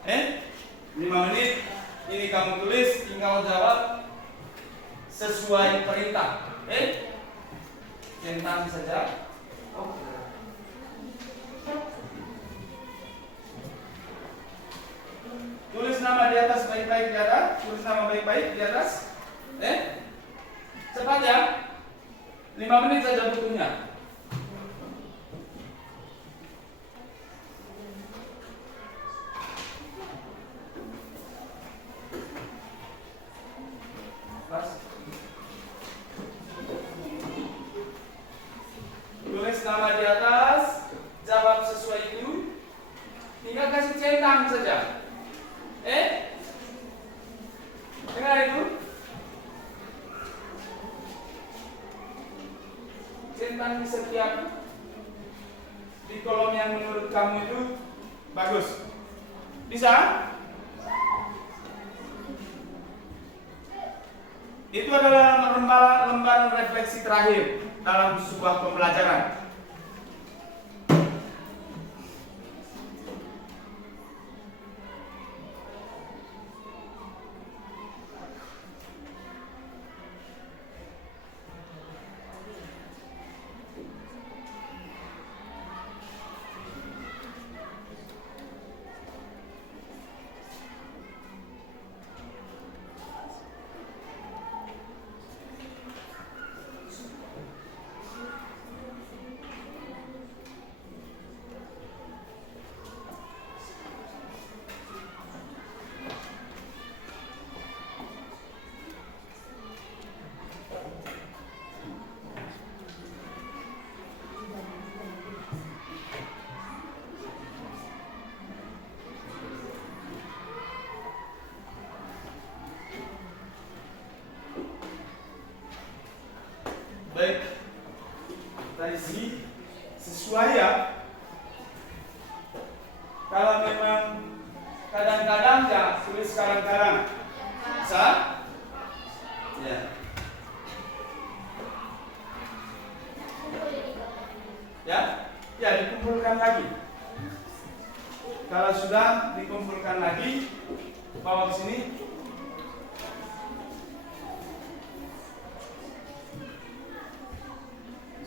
5 menit. Ini kamu tulis, tinggal jawab sesuai perintah. Centang saja. Tulis nama di atas baik-baik di atas. Tulis nama baik-baik di atas. Cepat ya. 5 menit saja butuhnya. Tulis nama di atas, jawab sesuai itu. Tinggal kasih centang saja. Dengar itu? Centang di setiap di kolom yang menurut kamu itu bagus. Bisa? Itu adalah lembaran refleksi terakhir dalam sebuah pembelajaran. Baik. Dari sini sesuai ya. Kalau memang kadang-kadang ya tulis kadang-kadang. Bisa? Ya. Ya, ya dikumpulkan lagi. Kalau sudah dikumpulkan lagi, bawa ke sini.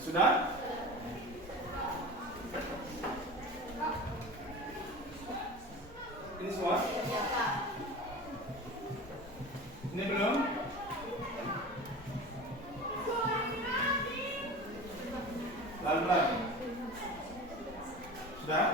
Sudah? Ini semua? Ini belum? Pelan-pelan. Sudah?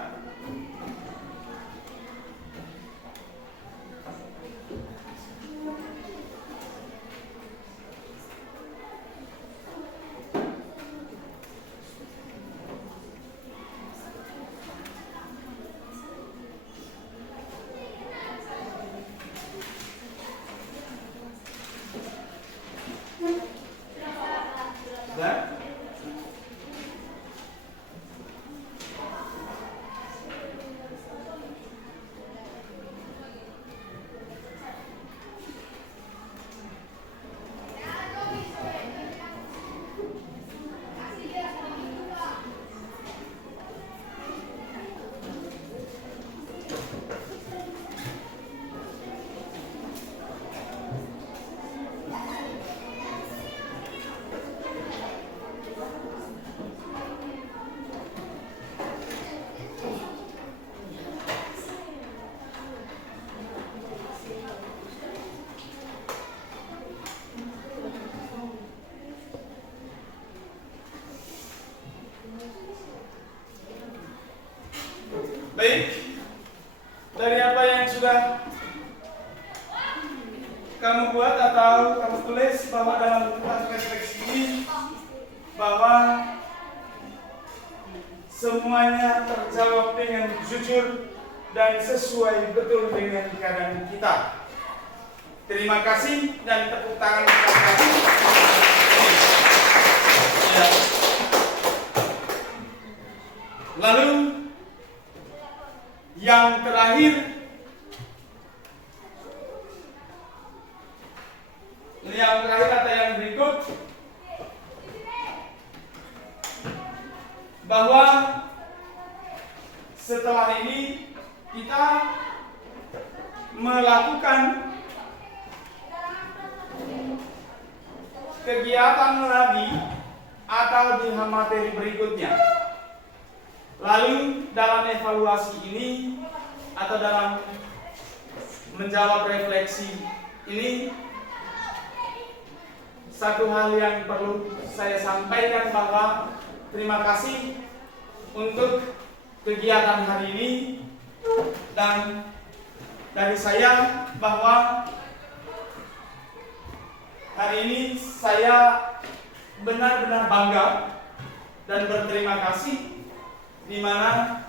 Sudah? Baik, dari apa yang sudah kamu buat atau kamu tulis bahwa dalam kelas refleksi ini bahwa semuanya terjawab dengan jujur dan sesuai betul dengan keadaan kita. Terima kasih dan tepuk tangan untuk kami. Ya. Lalu yang terakhir, atau yang berikut, bahwa setelah ini kita melakukan kegiatan lagi atau di materi berikutnya. Lalu dalam evaluasi ini atau dalam menjawab refleksi ini, satu hal yang perlu saya sampaikan bahwa terima kasih untuk kegiatan hari ini, dan dari saya bahwa hari ini saya benar-benar bangga dan berterima kasih di mana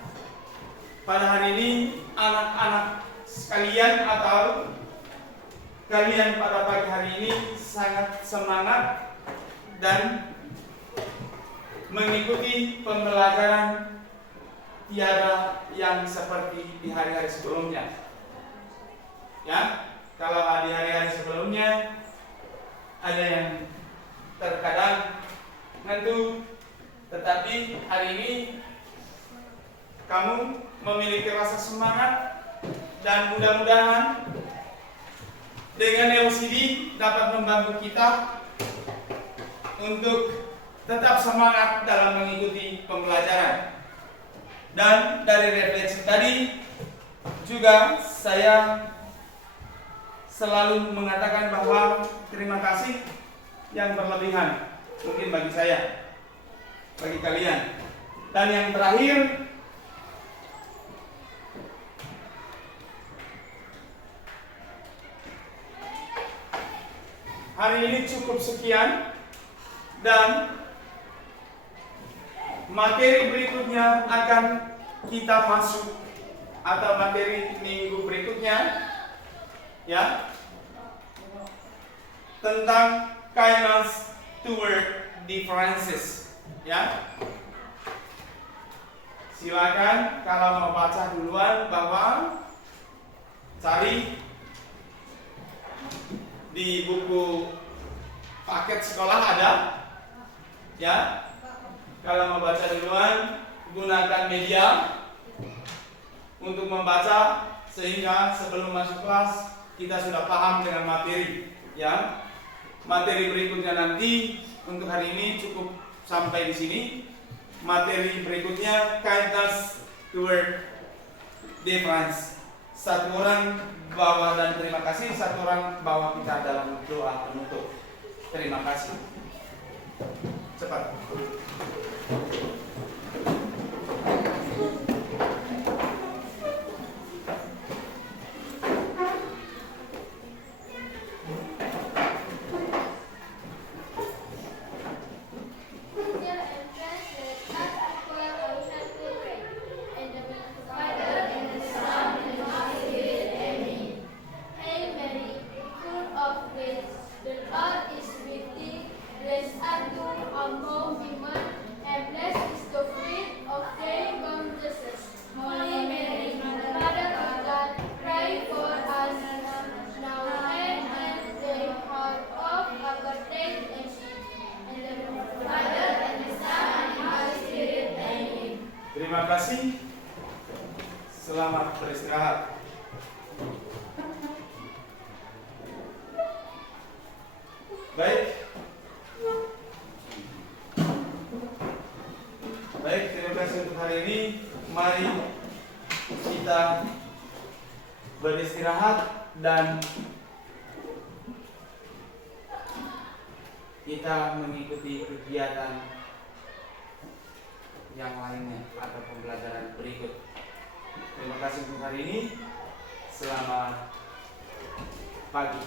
pada hari ini anak-anak sekalian atau kalian pada pagi hari ini sangat semangat dan mengikuti pembelajaran tiada yang seperti di hari-hari sebelumnya. Ya, kalau di hari-hari sebelumnya ada yang terkadang ngantuk, tetapi hari ini kamu memiliki rasa semangat dan mudah-mudahan dengan LCD dapat membantu kita untuk tetap semangat dalam mengikuti pembelajaran. Dan dari refleksi tadi juga saya selalu mengatakan bahwa terima kasih yang berlebihan mungkin bagi saya, bagi kalian. Dan yang terakhir, hari ini cukup sekian, dan materi berikutnya akan kita masuk, atau materi minggu berikutnya ya, tentang kindness toward differences, ya. Silakan kalau mau baca duluan bahwa cari di buku paket sekolah ada, ya. Kalau mau baca duluan, gunakan media untuk membaca sehingga sebelum masuk kelas kita sudah paham dengan materi, ya. Materi berikutnya nanti untuk hari ini cukup sampai di sini. Materi berikutnya kindness toward difference. Satu orang bawa dan terima kasih, satu orang bawa kita dalam doa penutup. Terima kasih. Cepat. Terima kasih. Selamat beristirahat. Baik. Baik, terima kasih untuk hari ini. Mari kita beristirahat dan kita mengikuti kegiatan yang lainnya atau pembelajaran berikut. Terima kasih untuk hari ini. Selamat pagi.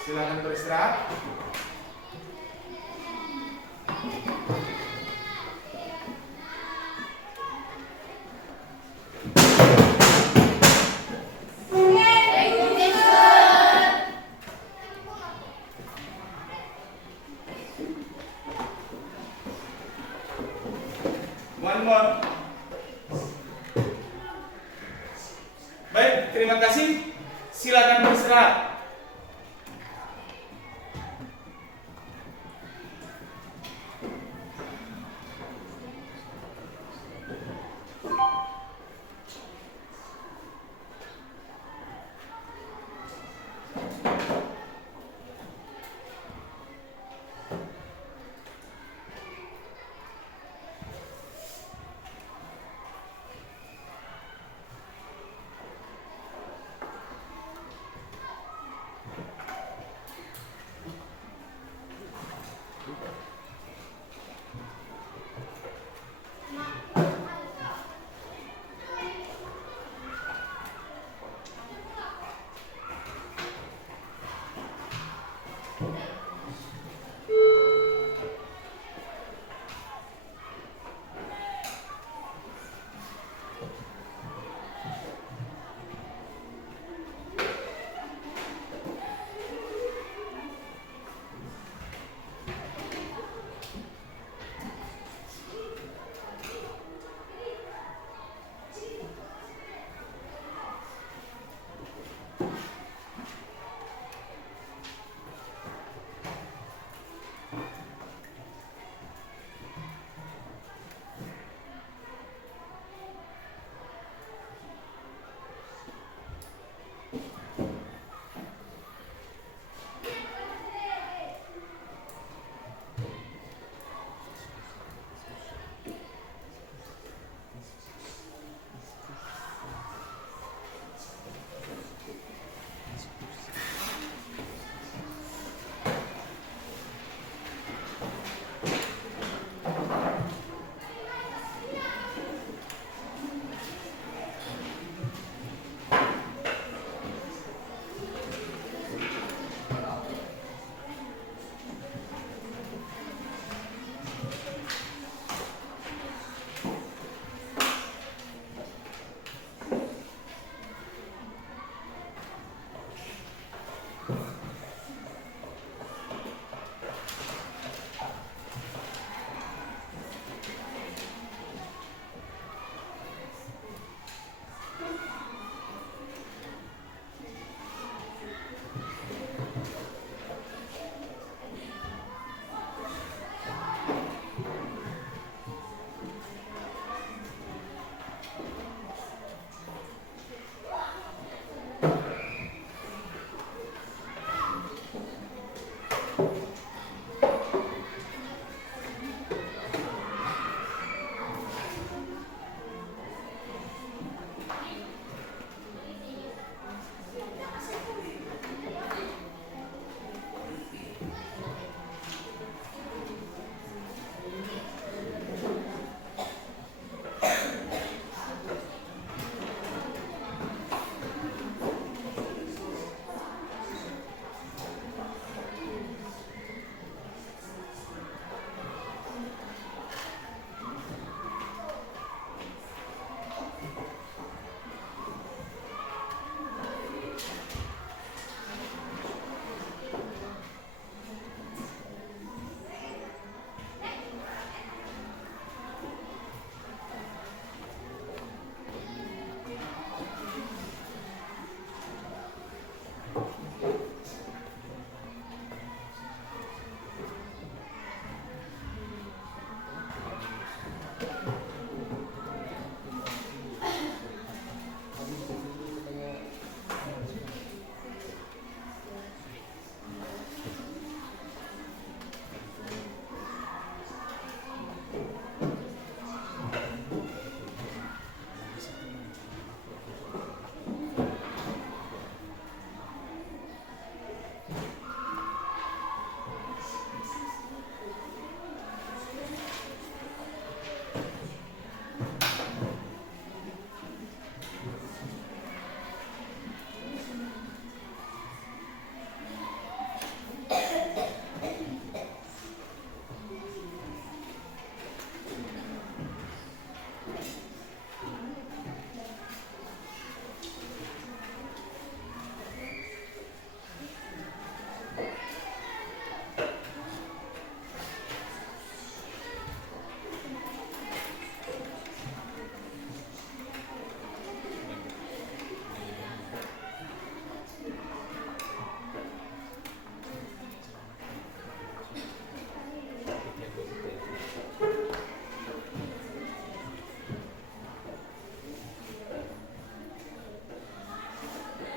Silakan beristirahat. One more. Baik, terima kasih. Silakan beristirahat.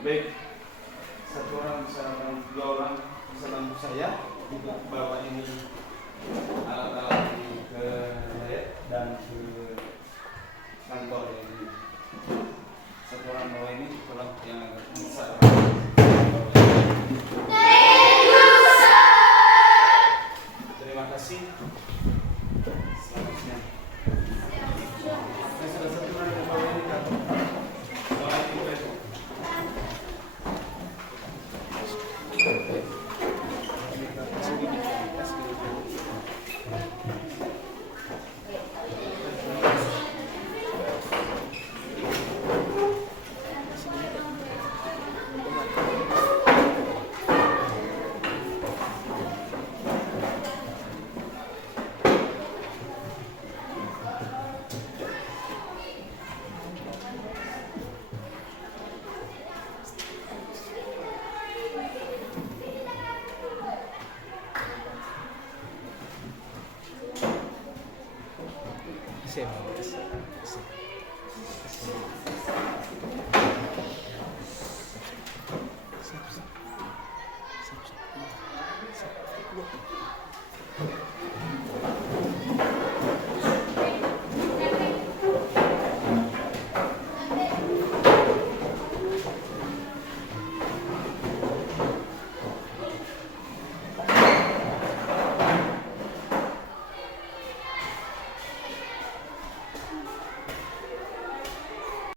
baik satu orang bisa bantu, dua orang bisa bantu saya untuk bawa ini alat-alat ini ke saya dan ke kantor ini. Satu orang bawa ini, tolong yang agak besar.